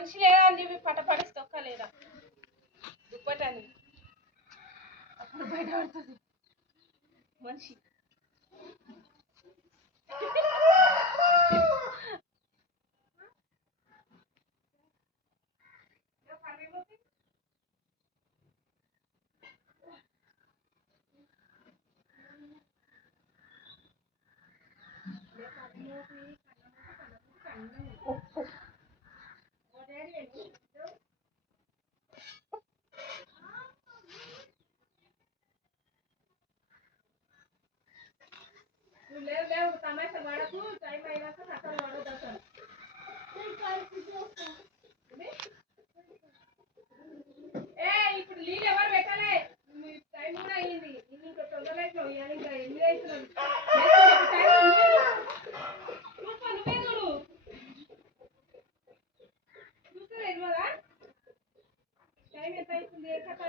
మనిషి లేదా అని చెప్పి పటపడిసి తొక్కలేదా దుప్పటని అప్పుడు బయట పడుతుంది మనిషి. లేవు తమాషా వాడకు టైం అయినాక కథలు వాడదు అసలు. ఇప్పుడు నీళ్ళు ఎవరు పెట్టలే టైం కూడా అయ్యింది ఇంకా తొందరగా ఇంకా 8 అవుతున్నది. నువ్వే చూడు చూస్తే తెలియదా టైం ఎంత అవుతుంది ఏ కథ